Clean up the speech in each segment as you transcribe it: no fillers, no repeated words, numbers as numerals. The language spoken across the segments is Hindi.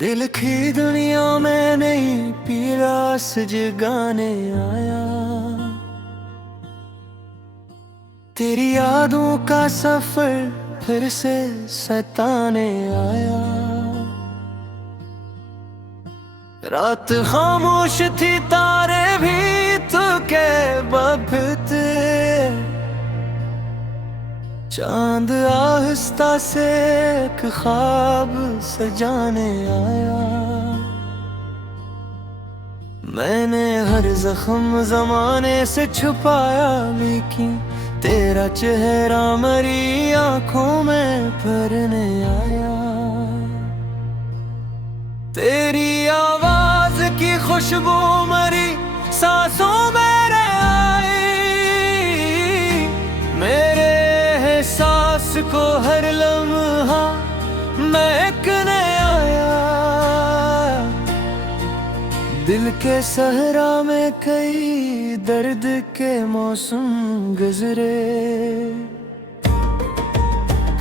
दिल की दुनिया में नई पीरास जगाने आया। तेरी यादों का सफर फिर से सताने आया। रात खामोश थी, तारे भी तो के बबते, चांद आहिस्ता से एक ख्वाब सजाने आया। मैंने हर जख्म जमाने से छुपाया, लेकिन तेरा चेहरा मेरी आंखों में भरने आया। तेरी आवाज की खुशबू मेरी सांसों में आई। मेरे एहसास को हर लम्हा महकने आया। दिल के सहरा में कई दर्द के मौसम गुजरे,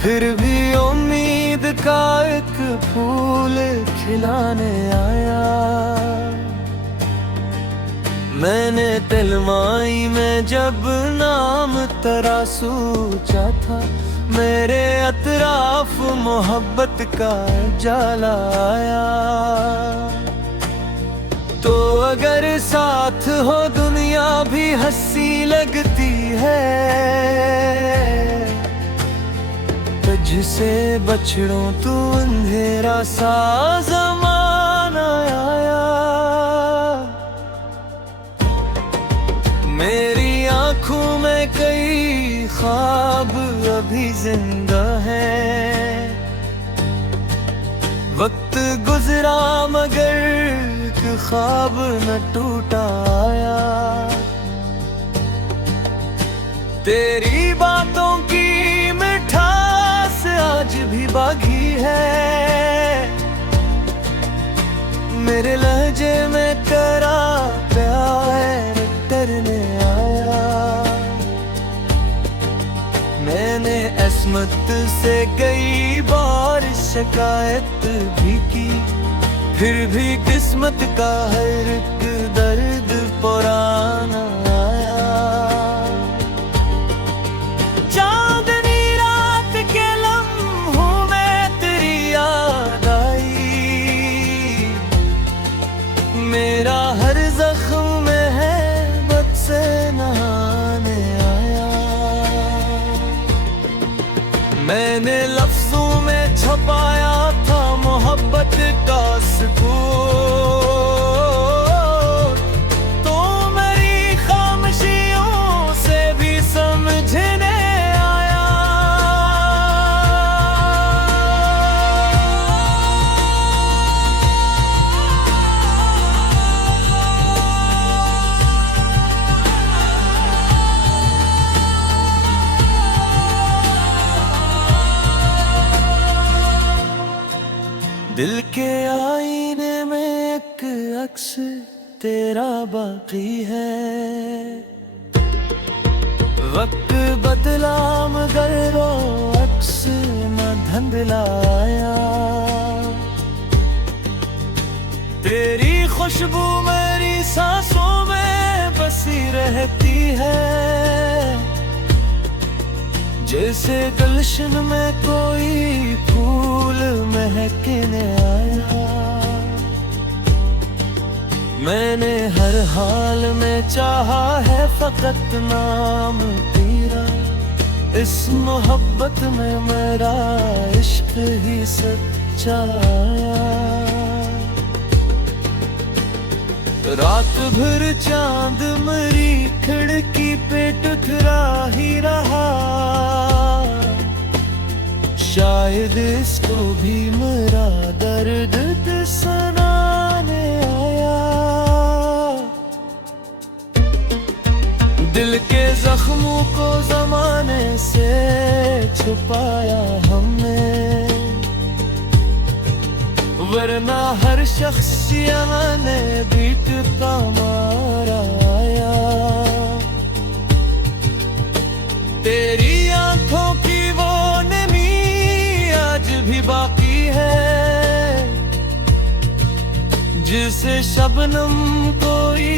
फिर भी उम्मीद का एक फूल खिलाने आया। मैंने दिलमाई में जब नाम तेरा सोचा था, मेरे अतराफ मोहब्बत का जाला आया। तो अगर साथ हो दुनिया भी हंसी लगती है, तुझसे बछड़ों तू अंधेरा सा ज़माना आया। मेरी आँखों में कई ख्वाब अभी जिंदा है। वक्त गुजरा मगर एक ख्वाब न टूटा आया। तेरी बातों की मिठास आज भी बाकी है। मेरे लहजे में तेरा प्यार डरने आया। मैंने अस्मत से कई बार शिकायत भी की, फिर भी किस्मत का हर एक दर्द पुराना आया। चांदनी रात के लम्हों में तेरी याद आई। मेरा हर जख्म में है बद से नहाने आया। मैंने लफ्जों में छुपाया था मोहब्बत का सुकून, तो मेरी खामोशियों से भी समझने आया। दिल के आईने में एक अक्स तेरा बाकी है। वक्त बदला मगर वो अक्स न धुंधलाया। तेरी खुशबू मेरी सांसों में बसी रहती है, जैसे गुलशन में कोई फूल महकने आया। मैंने हर हाल में चाहा है फकत नाम तेरा। इस मोहब्बत में मेरा इश्क ही सच्चा आया। रात भर चांद मेरी खिड़की पे टुकरा ही रहा। शायद इसको भी मेरा दर्द सुनाने आया। दिल के जख्मों को जमाने से छुपाया हमने, वरना हर शख्स याने बीतता मारा आया। तेरी आंखों की वो नमी आज भी बाकी है। जैसे शबनम कोई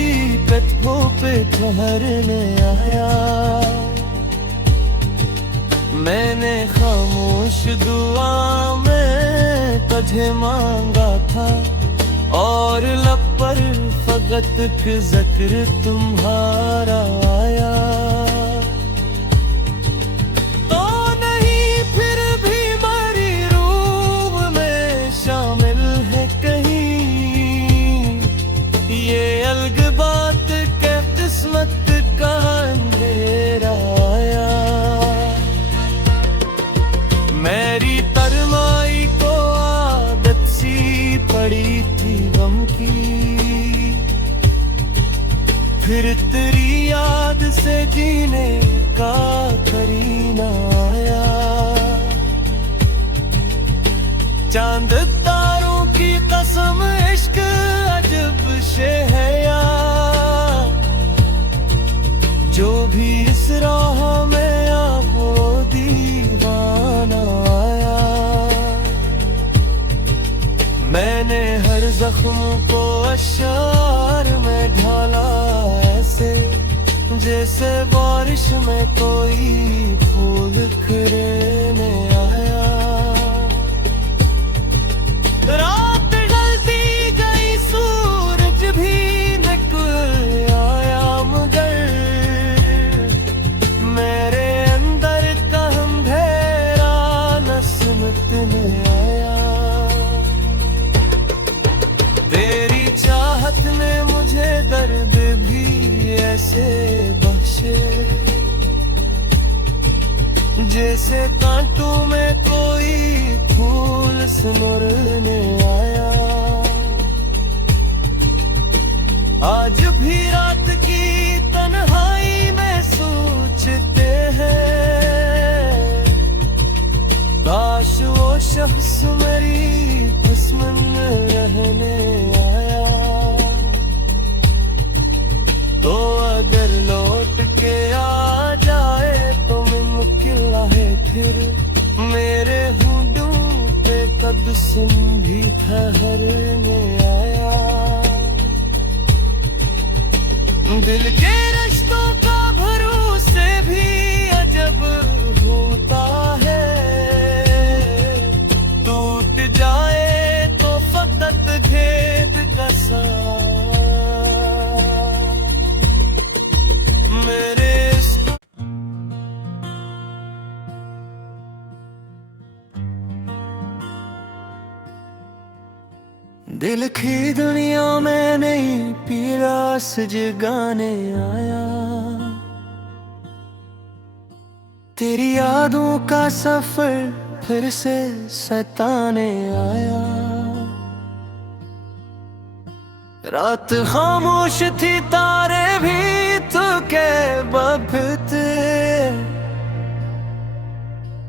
कदमों पे ठहरने आया। मैंने खामोश दुआ में तुझे मांगा था, और लब पर फकत जिक्र तुम्हारा आया। तो नहीं फिर भी मरी रूह में शामिल है कहीं, ये अलग बात के किस्मत का अंधेरा आया। मेरी तरमाई को आदत सी पड़ी थी गम की, फिर तेरी याद से जीने का करीना आया। चांद तारों की कसम इश्क अजब शे है यार, जो भी इस राह में आ वो दीवाना आया। मैंने हर जख्म को अशार में ढाला ऐसे, जैसे बारिश में कोई फूल खिलने आया। रात ढलती गई सूरज भी निकल आया, मगर मेरे अंदर का अंधेरा न सिमटने आया। तेरी चाहत ने मुझे दर्द भी ऐसे बख्शे, जैसे कांटों में कोई फूल सिमरने आया। आज भी रात की तन्हाई में सोचते हैं, काश वो शख्स मेरी दुश्मन रहने आया। तो अगर लौट के आ जाए तो मुमकिन है फिर मेरे होंठों पे तबस्सुम भी ठहरने आया। दिल के रिश्तों का भरोसे भी अजब होता है, टूट जाए तो फकत खेद का साथ मेरे। दिल की दुनिया में नई पीरास जगाने आया, तेरी यादों का सफर फिर से सताने आया। रात खामोश थी तारे भी तो के बबते,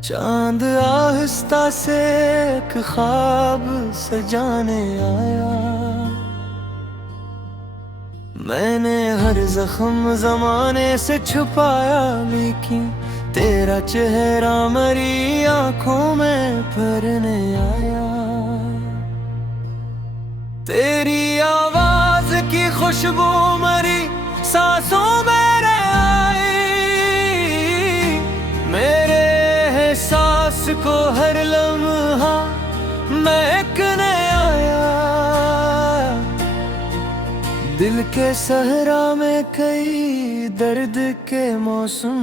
चांद आहिस्ता से एक ख्वाब सजाने आया। मैंने हर जख्म जमाने से छुपाया, लेकिन तेरा चेहरा मेरी आंखों में भरने आया। तेरी आवाज की खुशबू मेरी सांसों में आई, मेरे एहसास को हर लम्हा महकने आया। दिल के सहरा में कई दर्द के मौसम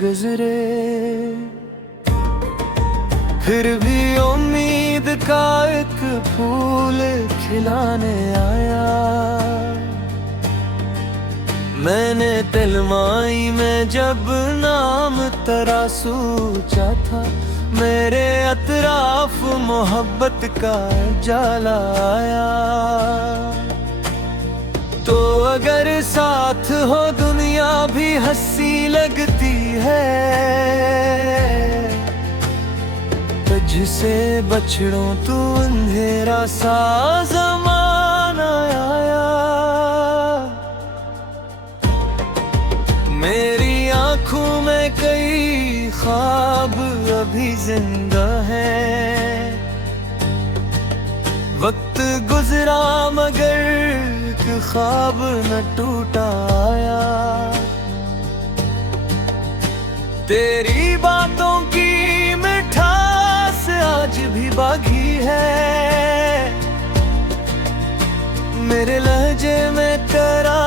गुजरे, फिर भी उम्मीद का एक फूल खिलाने आया। मैंने तिलमाई में जब नाम तेरा सोचा था, मेरे अतराफ मोहब्बत का जाला आया। तो अगर साथ हो दुनिया भी हंसी लगती है, तुझसे बछड़ों तू अंधेरा सा ज़माना आया। मेरी आँखों में कई ख्वाब अभी जिंदा है, वक्त गुजर गुजरा मगर एक ख्वाब न टूटा आया। तेरी बातों की मिठास आज भी बाकी है, मेरे लहजे में तेरा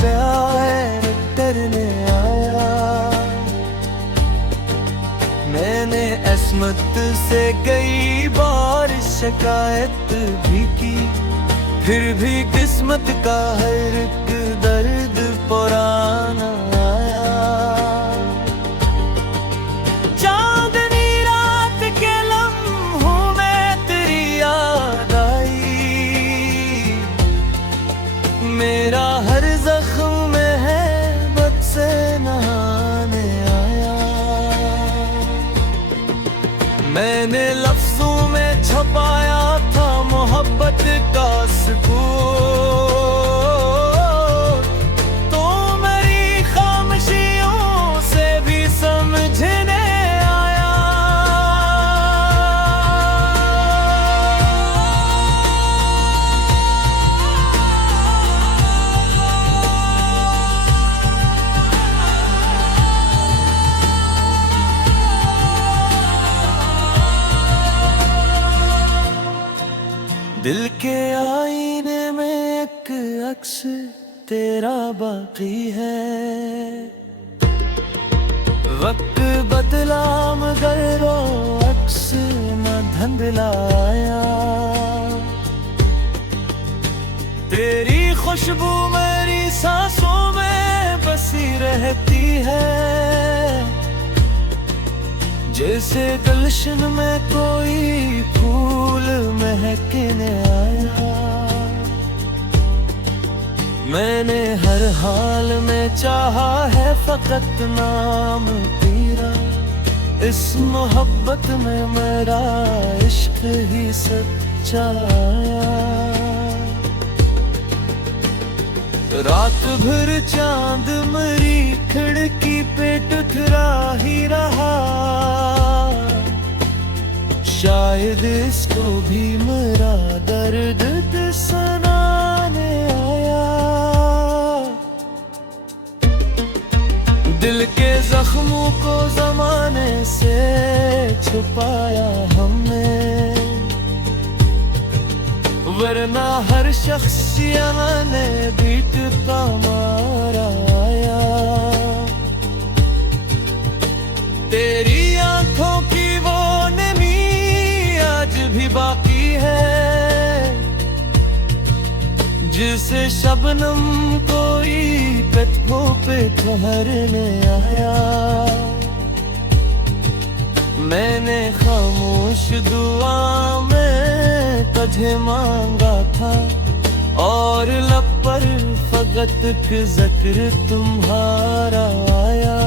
प्यार डरने आया। मैंने अस्मत से कई बार शिकायत भी की, फिर भी किस्मत का हर एक दर्द पुराना आया। चांदनी रात के लम्हों में तेरी याद आई, मेरा हर जख्म में है बद से नहाने आया। मैंने लफ्जों में छुपाया था मोहब्बत का सुकून, तो मेरी खामोशियों से भी समझने आया। दिल के आईने में एक अक्स तेरा बाकी है, वक्त बदला मगर वो अक्स न धुंधलाया। तेरी खुशबू मेरी सांसों में बसी रहती है, जैसे गुलशन में कोई फूल महकने आया। मैंने हर हाल में चाहा है फकत नाम तेरा, इस मोहब्बत में मेरा इश्क ही सच्चा आया। रात भर चांद मेरी खिड़की पे टुकरा ही रहा, शायद इसको भी मेरा दर्द सुनाने आया। दिल के जख्मों को जमाने से छुपाया हमने, वरना हर शख्स यहाँ ने बीत का मारा आया। तेरी आंखों की वो नमी आज भी बाकी है, जिसे शबनम कोई कदमों पे ठहरने आया। मैंने खामोश दुआ में तुझे मांगा था, और लब पर फकत जिक्र तुम्हारा आया।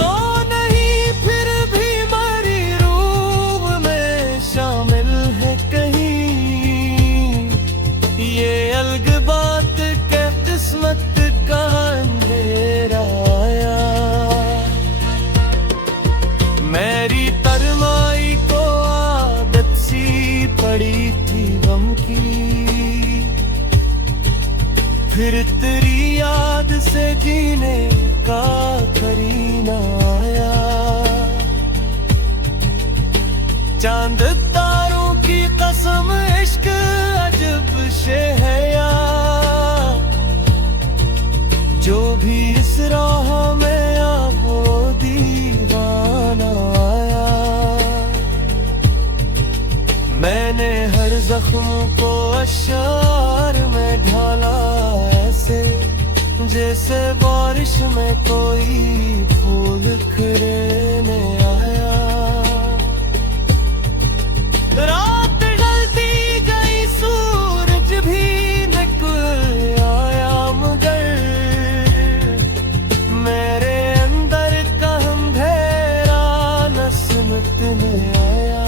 तो नहीं फिर भी मेरी रूह में शामिल है कहीं, ये अलग बात के किस्मत का अंधेरा आया। मेरी तरमाई को आदत सी पड़ी थी गम की, फिर तेरी याद से जीने का करीना आया। चांद तारों की कसम इश्क अजब शे है यार, जो भी इस राह में आ वो दीवाना आया। मैंने हर जख्म को अशार में ढाला ऐसे, जैसे बारिश में कोई फूल खिलने आया। रात ढलती गई सूरज भी निकल आया, मगर मेरे अंदर का अंधेरा न सिमटने आया।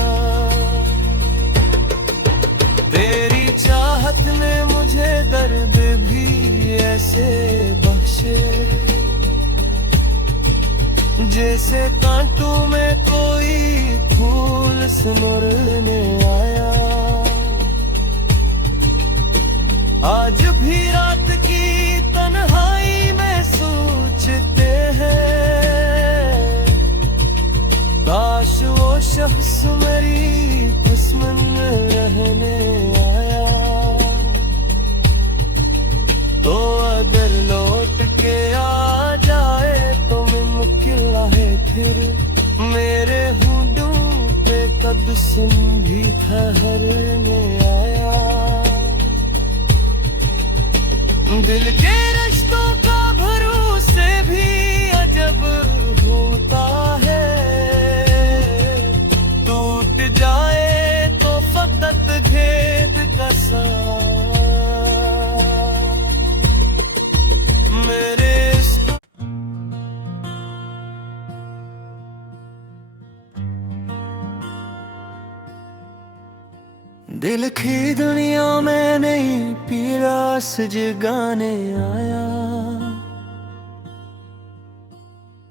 तेरी चाहत ने मुझे दर्द भी ऐसे बख्शे, जैसे कांटों में कोई फूल सिमरने आया। आज भी रात की तन्हाई में सोचते हैं, काश वो शख्स मेरी दुश्मन रहने आया। तो अगर लौट के आ जाए तो मुमकिन है फिर मेरे होंठों पे कदम भी ठहरने आया। दिल के रिश्तों का भरोसे भी अजब होता है, टूट जाए तो फकत घेद का साथ मेरे दिल की दुनिया में नई पीरास जगाने आया।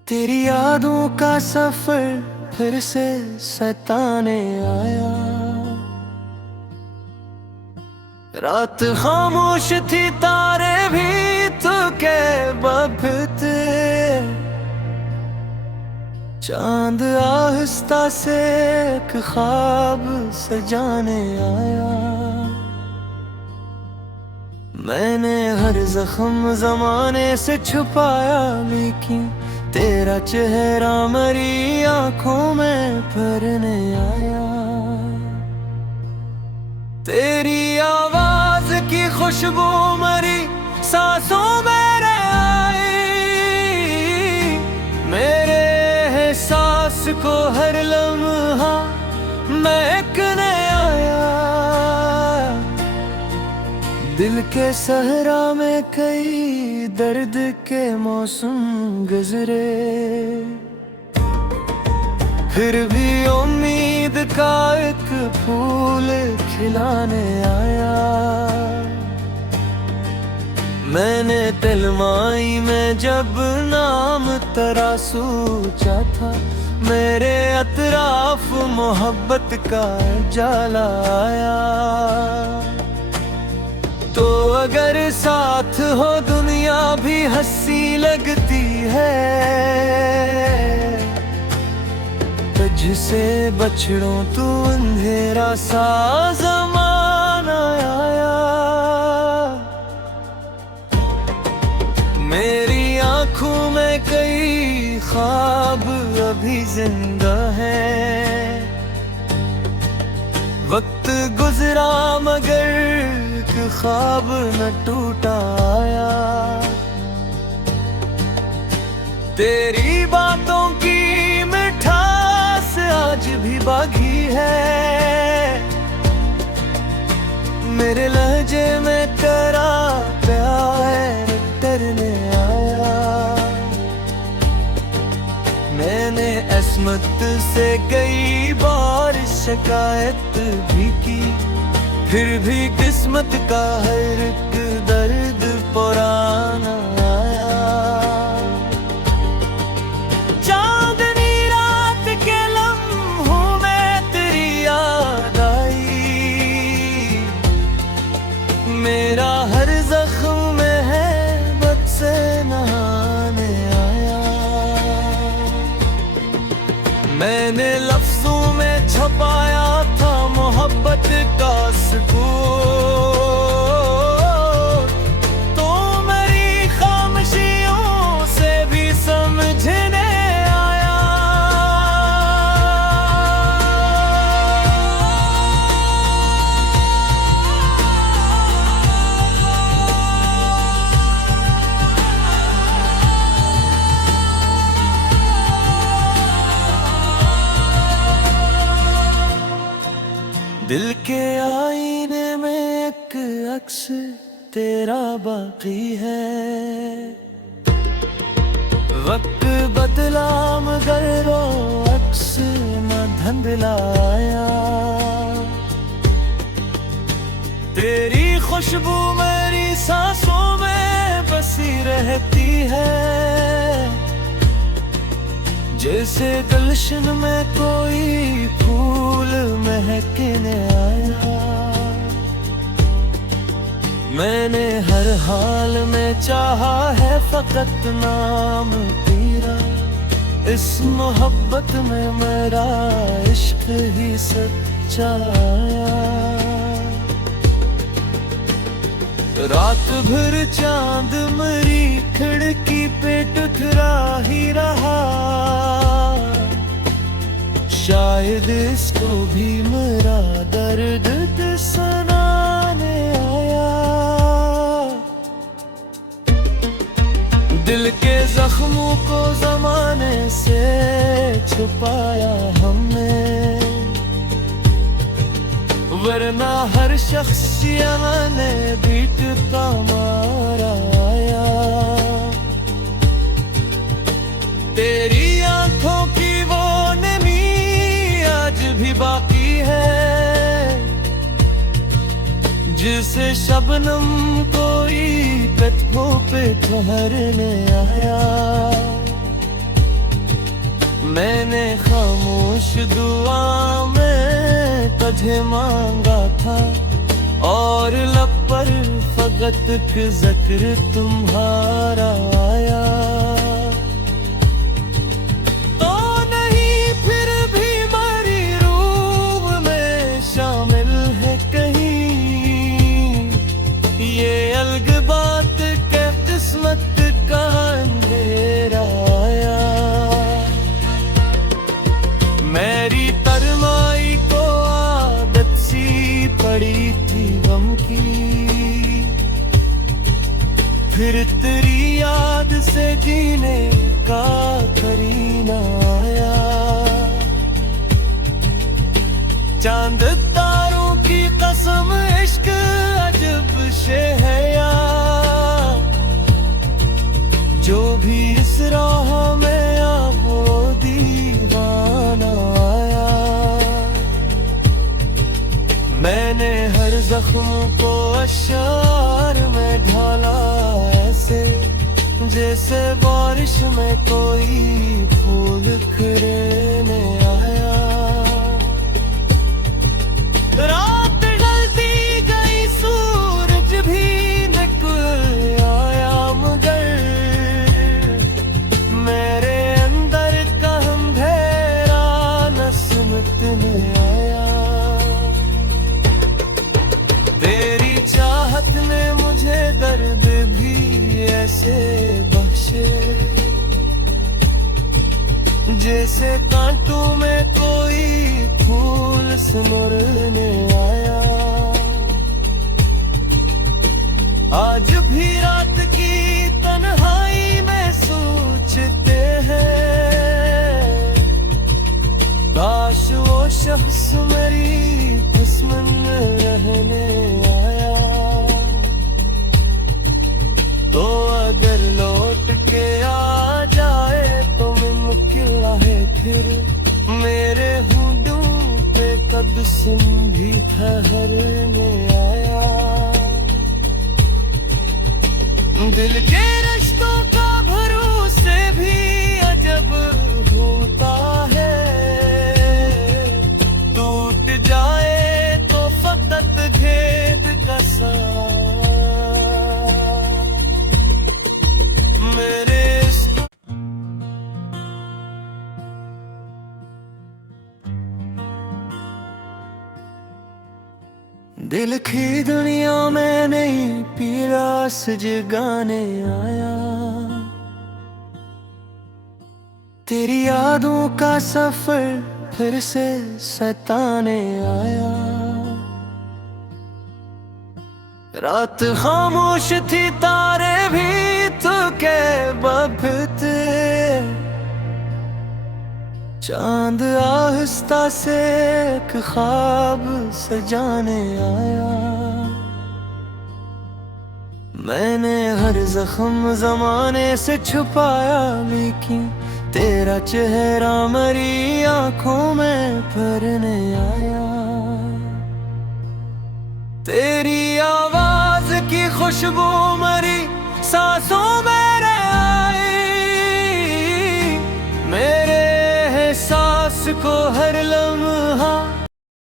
तेरी यादों का सफर फिर से सताने आया। रात खामोश थी, तारे भी तो के बबते, चांद आहिस्ता से एक ख्वाब सजाने आया। मैंने हर जख्म जमाने से छुपाया, लेकिन तेरा चेहरा मेरी आंखों में भरने आया। तेरी आवाज की खुशबू मेरी सांसों में आई, मेरे एहसास को हर लम्हा महकने आया। दिल के सहरा में कई दर्द के मौसम गुजरे, फिर भी उम्मीद का एक फूल खिलाने आया। मैंने तिलमाई में जब नाम तेरा सोचा था, मेरे अतराफ मोहब्बत का जाला आया। तो अगर साथ हो दुनिया भी हंसी लगती है, तुझसे बछड़ों तू अंधेरा सा ज़माना आया। मेरी आँखों में कई ख्वाब अभी जिंदा है, वक्त गुजरा मगर एक ख्वाब न टूटा आया। तेरी बातों की मिठास आज भी बाकी है, मेरे लहजे में तेरा प्यार डरने आया। मैंने अस्मत से कई बार शिकायत भी की, फिर भी किस्मत का हर एक दर्द पुराना आया। चांदनी रात के लम्हों में तेरी याद आई, मेरा हर जख्म में है बद से नहाने आया। मैंने लफ्जों में छपाया था मोहब्बत का सुकून, तो मेरी खामोशियों से भी समझने आया। दिल के आईने में एक अक्स तेरा बाकी है, वक्त बदला मगर वो अक्स न धुंधलाया। तेरी खुशबू मेरी सांसों में बसी रहती है, जैसे गुलशन में कोई फूल महकने आया। मैंने हर हाल में चाहा है फकत नाम तेरा, इस मोहब्बत में मेरा इश्क ही सच्चाया। रात भर चांद मेरी खिड़की पे टुकरा ही रहा, शायद इसको भी मेरा दर्द सुनाने आया। दिल के जख्मों को जमाने से छुपाया हमने, वरना हर शख्स याने बीतता मारा आया। तेरी आंखों की वो नमी आज भी बाकी है, जिसे शबनम कोई कदमों पे ठहरने आया। मैंने खामोश दुआ में तुझे मांगा था, और लब पर फकत जिक्र तुम्हारा आया। तो नहीं फिर भी मेरी रूह में शामिल है कहीं, ये अलग बात के किस्मत का अंधेरा आया। मेरी तरमाई को आदत सी पड़ी थी गम की, फिर तेरी याद से जीने का करीना आया। चांद तारों की कसम इश्क अजब शे है यार, जो भी इस राह में आ वो दीवाना आया। मैंने हर जख्म को अशार में ढाला ऐसे, जैसे बारिश में कोई फूल खिलने आया। रात ढलती गई सूरज भी निकल आया, मगर मेरे अंदर का अंधेरा न सिमटने आया। तेरी चाहत ने मुझे दर्द भी ऐसे बख्शे, जैसे कांटों में कोई फूल सिमरने आया। आज भी रात की तन्हाई में सोचते हैं, काश वो शख्स मेरी दुश्मन रहने आया। तो अगर लौट के आ जाए तो मुमकिन है फिर मेरे होंठों पे कदम भी ठहरने आया। दिल के रिश्तों का भरोसे भी अजब होता है, टूट जाए तो फकत घेद का साथ मेरे। दिल की दुनिया में नहीं पीरास जगाने आया, तेरी यादों का सफर फिर से सताने आया। रात खामोश थी तारे भी तो के बबते, चांद आहिस्ता से एक ख्वाब सजाने आया। मैंने हर जख्म जमाने से छुपाया, लेकिन तेरा चेहरा मेरी आंखों में भरने आया। तेरी आवाज की खुशबू मेरी सांसों में आई, मेरे एहसास को हर लम्हे